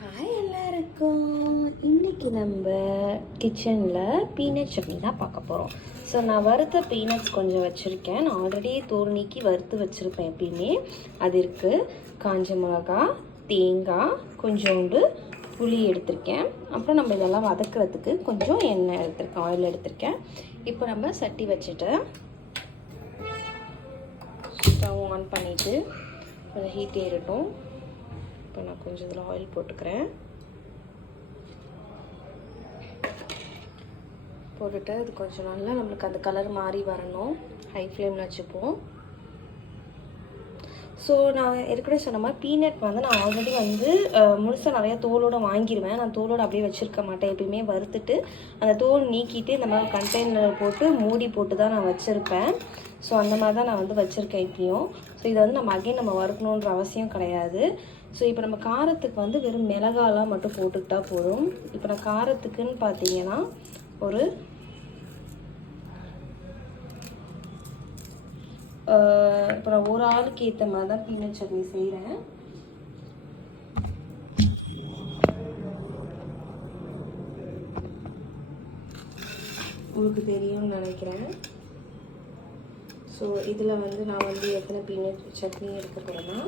Hi எல்லாருக்கும். இன்றைக்கி நம்ம கிச்சனில் பீனட் சட்னி தான் பார்க்க போகிறோம். ஸோ நான் வறுத்த பீனட்ஸ் கொஞ்சம் வச்சுருக்கேன். நான் ஆல்ரெடி தோல் நீக்கி வறுத்து வச்சுருப்பேன் எப்பயுமே. அது இருக்குது. காஞ்ச மிளகா, தேங்காய், கொஞ்சோண்டு புளி எடுத்திருக்கேன். அப்புறம் நம்ம இதெல்லாம் வதக்கிறதுக்கு கொஞ்சம் எண்ணெய் எடுத்திருக்கேன், ஆயில் எடுத்திருக்கேன். இப்போ நம்ம சட்டி வச்சுட்டு ஸ்டவ் ஆன் பண்ணிவிட்டு கொஞ்சம் ஹீட் ஏறட்டும். இப்போ நான் கொஞ்சம் இதில் ஆயில் போட்டுக்கிறேன். போட்டுட்டு அது கொஞ்சம் நல்லா நம்மளுக்கு அந்த கலர் மாறி வரணும். ஹை ஃப்ளேமில் வச்சுப்போம். ஸோ நான் ஏற்கனவே சொன்ன மாதிரி பீனட் வந்து நான் ஆல்ரெடி வந்து முழுசாக நிறையா தோலோடு வாங்கிடுவேன். நான் தோலோடு அப்படியே வச்சுருக்க மாட்டேன். எப்பயுமே வறுத்துட்டு அந்த தோல் நீக்கிட்டு இந்த மாதிரி கண்டெய்னர் போட்டு மூடி போட்டு தான் நான் வச்சுருப்பேன். ஸோ அந்த மாதிரி தான் நான் வந்து வச்சுருக்கேன் இப்பயும். ஸோ இதை வந்து நம்ம வறுக்கணுன்ற அவசியம் கிடையாது. ஸோ இப்போ நம்ம காரத்துக்கு வந்து வெறும் மிளகாலாம் மட்டும் போட்டுக்கிட்டா போதும். இப்போ நான் காரத்துக்குன்னு பார்த்தீங்கன்னா இப்போ நான் ஒரு ஆளுக்கு ஏற்ற மாதிரி தான் பீனட் சட்னி செய்கிறேன். உங்களுக்கு தெரியும்னு நினைக்கிறேன். ஸோ இதில் வந்து நான் வந்து எத்தனை பீனட் சட்னி எடுக்க போகிறேன்னா,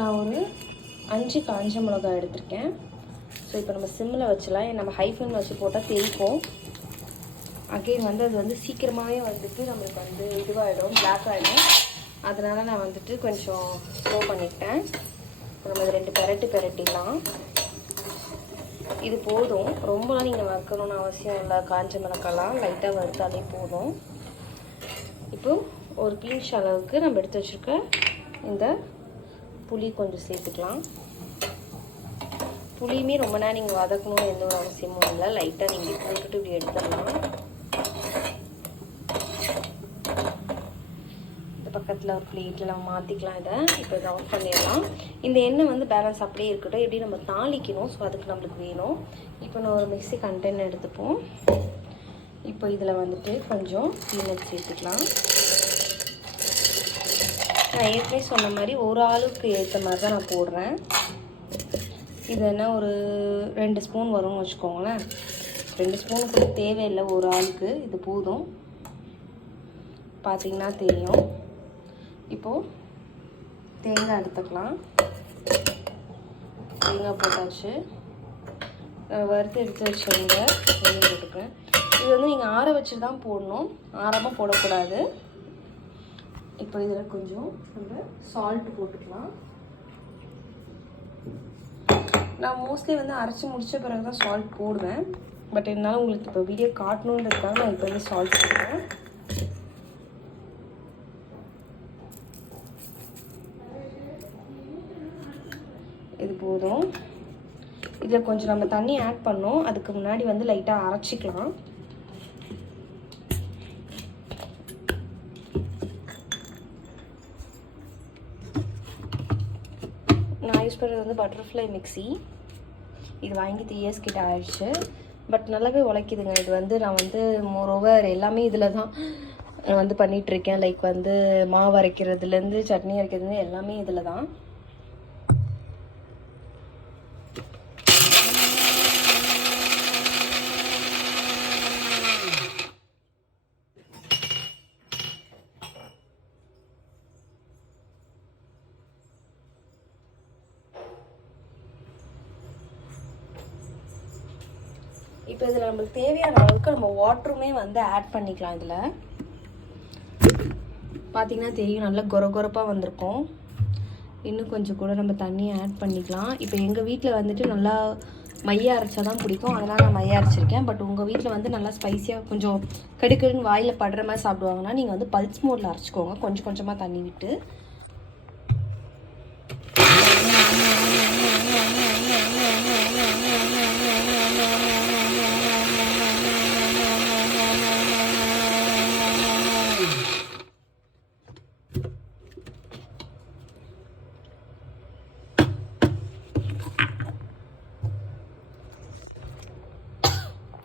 நான் ஒரு 5 காஞ்ச மிளகாய் எடுத்திருக்கேன். ஸோ இப்போ நம்ம சிம்மில் வச்சலாம். நம்ம ஹை ஃப்ளேமில் வச்சு போட்டால் தெரிக்கும். அகெயின் வந்து அது வந்து சீக்கிரமாகவே வந்துட்டு நம்மளுக்கு வந்து இதுவாகிடும், பிளாக் ஆகிடும். அதனால் நான் வந்துட்டு கொஞ்சம் ஸ்லோ பண்ணிட்டேன். இப்போ நம்ம இது 2 பெரட்டிடலாம். இது போதும். ரொம்பலாம் நீங்கள் வறுக்கணும்னு அவசியம் இல்லை. காஞ்ச மிளகாலாம் லைட்டாக வறுத்தாலே போதும். இப்போது ஒரு பீன்ச் அளவுக்கு நம்ம எடுத்து வச்சுருக்க இந்த புளி கொஞ்சம் சேர்த்துக்கலாம். புளியுமே ரொம்ப நேரம் நீங்கள் வதக்கணும் எந்த ஒரு அவசியமும் இல்லை. லைட்டாக நீங்கள் போட்டுட்டு இப்படி எடுத்துடலாம். இந்த பக்கத்தில் ஒரு பிளேட்டில் நம்ம மாற்றிக்கலாம். இப்போ இதை ஆஃப் பண்ணிடலாம். இந்த எண்ணெய் வந்து பேலன்ஸ் அப்படியே இருக்கட்டும். எப்படி நம்ம தாளிக்கணும், ஸோ அதுக்கு நம்மளுக்கு வேணும். இப்போ நான் ஒரு மிக்ஸி கண்டெய்னர் எடுத்துப்போம். இப்போ இதில் வந்துட்டு கொஞ்சம் பீனட் சேர்த்துக்கலாம். நான் ஏற்கனவே சொன்ன மாதிரி ஒரு ஆளுக்கு ஏற்ற மாதிரி தான் நான் போடுறேன். இது என்ன ஒரு 2 ஸ்பூன் வரும்னு வச்சுக்கோங்களேன். 2 ஸ்பூனுக்கு தேவையில்லை, ஒரு ஆளுக்கு இது போதும். பார்த்திங்கன்னா தெரியும். இப்போது தேங்காய் எடுத்துக்கலாம். தேங்காய் போட்டாச்சு. வறுத்து எடுத்து வச்சுருங்க. தேங்காய் போட்டுக்கிறேன். இது வந்து நீங்கள் ஆற வச்சு தான் போடணும், ஆறாமல் போடக்கூடாது. இப்போ இதில் கொஞ்சம் நம்ம சால்ட் போட்டுக்கலாம். நான் மோஸ்ட்லி வந்து அரைச்சி முடித்த பிறகு தான் சால்ட் போடுவேன். பட் இருந்தாலும் உங்களுக்கு இப்போ வீடியோ காட்டணுன்றதுக்காக நான் இப்போ வந்து சால்ட் போடுறேன். இது போதும். இதில் கொஞ்சம் நம்ம தண்ணி ஆட் பண்ணோம். அதுக்கு முன்னாடி வந்து லைட்டாக அரைச்சிக்கலாம். நான் யூஸ் பண்ணுறது வந்து பட்டர்ஃப்ளை மிக்ஸி. இது வாங்கி 3 இயர்ஸ் கிட்ட ஆயிடுச்சு. பட் நல்லாவே உழைக்குதுங்க. இது வந்து நான் வந்து மோரோவர் எல்லாமே இதில் தான் வந்து பண்ணிகிட்ருக்கேன். லைக் வந்து மாவு அரைக்கிறதுலேருந்து சட்னி அரைக்கிறதுலேருந்து எல்லாமே இதில் தான். இப்போ இதில் நம்மளுக்கு தேவையான அளவுக்கு நம்ம வாட்டருமே வந்து ஆட் பண்ணிக்கலாம். இதில் பார்த்திங்கன்னா தெரியும், நல்லா கொரப்பாக வந்திருக்கும். இன்னும் கொஞ்சம் கூட நம்ம தண்ணியை ஆட் பண்ணிக்கலாம். இப்போ எங்கள் வீட்டில் வந்துட்டு நல்லா மைய அரைச்சா தான் பிடிக்கும். அதனால் நான் மைய அரைச்சிருக்கேன். பட் உங்கள் வீட்டில் வந்து நல்லா ஸ்பைஸியாக கொஞ்சம் கடுக்கடுன்னு வாயில் படுற மாதிரி சாப்பிடுவாங்கன்னா நீங்கள் வந்து பல்ஸ் மோடில் அரைச்சிக்கோங்க, கொஞ்சம் கொஞ்சமாக தண்ணி விட்டு.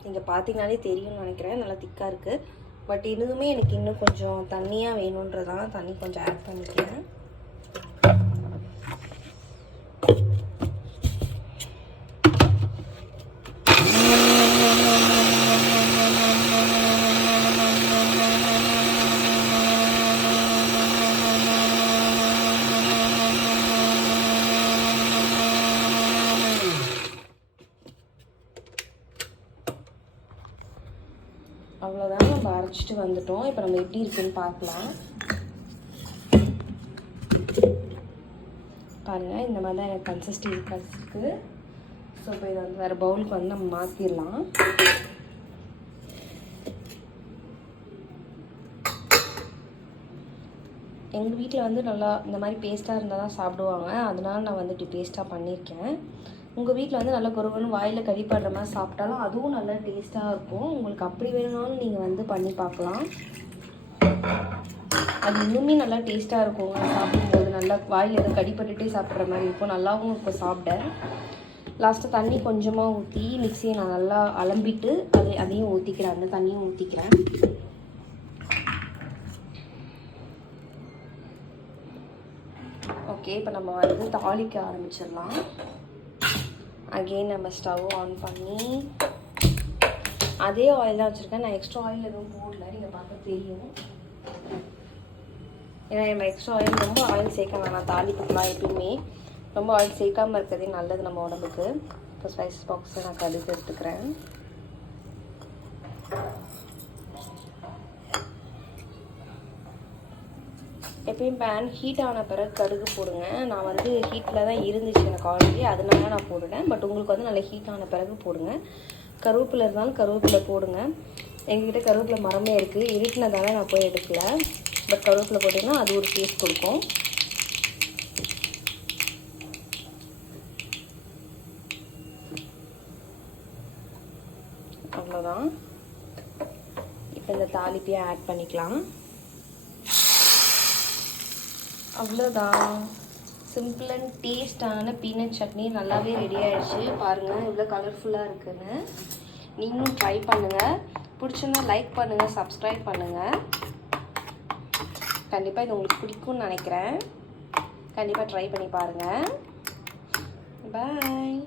நீங்கள் பார்த்தீங்கனாலே தெரியும்னு நினைக்கிறேன், நல்லா திக்காக இருக்குது. பட் இதுவுமே எனக்கு இன்னும் கொஞ்சம் தண்ணியாக வேணுன்றதால தண்ணி கொஞ்சம் ஆட் பண்ணிக்கிறேன். அவ்வளோதான், நம்ம அரைச்சிட்டு வந்துட்டோம். இப்போ நம்ம எப்படி இருக்குன்னு பார்க்கலாம். பாருங்கள், இந்த மாதிரி தான் எனக்கு கன்சிஸ்டன்சி கிடச்சிருக்கு. ஸோ இப்போ இதை வந்து வேறு பவுலுக்கு வந்து நம்ம மாற்றிடலாம். எங்கள் வீட்டில் வந்து நல்லா இந்த மாதிரி பேஸ்ட்டாக இருந்தால் தான் சாப்பிடுவாங்க, அதனால நான் வந்து இப்படி பேஸ்ட்டாக பண்ணியிருக்கேன். உங்கள் வீட்டில் வந்து நல்லா கொருவன்னு வாயில் கடிப்படுற மாதிரி சாப்பிட்டாலும் அதுவும் நல்லா டேஸ்ட்டாக இருக்கும். உங்களுக்கு அப்படி வேணும்னாலும் நீங்கள் வந்து பண்ணி பார்க்கலாம். அது இன்னுமே நல்லா டேஸ்ட்டாக இருக்குங்க. சாப்பிடும்போது நல்லா வாயில் எதுவும் கடிப்பட்டுகிட்டே சாப்பிட்ற மாதிரி இருக்கும், நல்லாவும் இருக்கும் சாப்பிட. லாஸ்ட்டாக தண்ணி கொஞ்சமாக ஊற்றி மிக்சியை நான் நல்லா அலம்பிட்டு அதையும் ஊற்றிக்கிறேன், அந்த தண்ணியும் ஊற்றிக்கிறேன். ஓகே, இப்போ நம்ம வந்து தாளிக்க ஆரம்பிச்சிடலாம். அகெயின் நம்ம ஸ்டவ் ஆன் பண்ணி அதே ஆயில் தான் வச்சுருக்கேன். நான் எக்ஸ்ட்ரா ஆயில் எதுவும் போடல, நீங்கள் பார்க்க தெரியும். ஏன்னா நம்ம எக்ஸ்ட்ரா ஆயில் ரொம்ப ஆயில் சேர்க்க வேணாம் தாளிப்புக்கலாம். எப்பயுமே ரொம்ப ஆயில் சேர்க்காமல் இருக்கிறதே நல்லது நம்ம உடம்புக்கு. இப்போ ஸ்பைசஸ் பாக்ஸில் நான் கடுகு எடுத்துக்கிறேன். எப்பயும் பேன் ஹீட் ஆன பிறகு கடுகு போடுங்க. நான் வந்து ஹீட்டில் தான் இருந்துச்சு எனக்கு ஆல்ரெடி, அதனால நான் போடுறேன். பட் உங்களுக்கு வந்து நல்லா ஹீட் ஆன பிறகு போடுங்க. கருவேப்பிலை இருந்தாலும் கருவேப்பிலை போடுங்க. எங்ககிட்ட கருவேப்பிலை மரமே இருக்குது, இருட்டினதால நான் போய் எடுக்கல. பட் கருவேப்பிலை போட்டிங்கன்னா அது ஒரு டேஸ்ட் கொடுக்கும். அவ்வளோதான். இப்போ இந்த தாளிப்பையை ஆட் பண்ணிக்கலாம். அவ்வளோதான், சிம்பிள் அண்ட் டேஸ்டான பீனட் சட்னி நல்லாவே ரெடி ஆகிடுச்சு. பாருங்கள் இவ்வளோ கலர்ஃபுல்லாக இருக்குன்னு. நீங்களும் ட்ரை பண்ணுங்கள். பிடிச்சிருந்தா லைக் பண்ணுங்கள், சப்ஸ்கிரைப் பண்ணுங்கள். கண்டிப்பாக இது உங்களுக்கு பிடிக்கும்னு நினைக்கிறேன். கண்டிப்பாக ட்ரை பண்ணி பாருங்கள். பாய்.